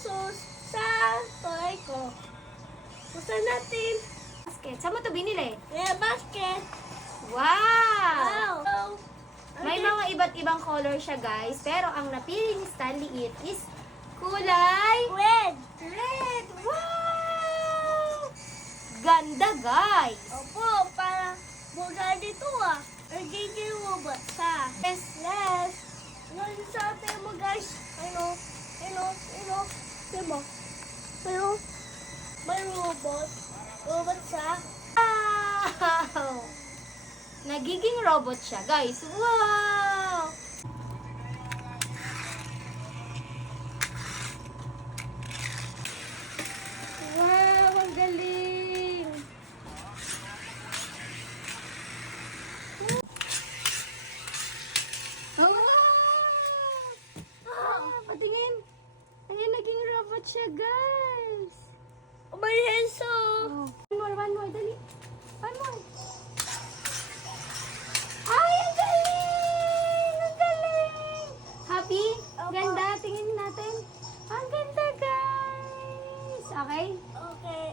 pesos sa toy ko. Buksan natin. Basket. Saan mo to binili? Yeah, basket. Wow! Wow. May mga iba't ibang color siya, guys. Pero ang napili ni Stanley It is kulay Red. red. Wow! Ganda, guys. Opo, para buga dito ah. Nagiging robot sa. Yes. Ngayon sa atin mo guys. Ano? Diba? Pero, may robot. Robot sa. Wow! Nagiging robot siya, guys. Wow! Wow, ang galing! Patingin! Ayan, naging robot siya, guys! May henso. Oh. One more, dali. One more. Ay, ang galing! Ang galing! Happy? Opo. Ganda, tingin natin. Ang ganda, guys! Okay? Okay.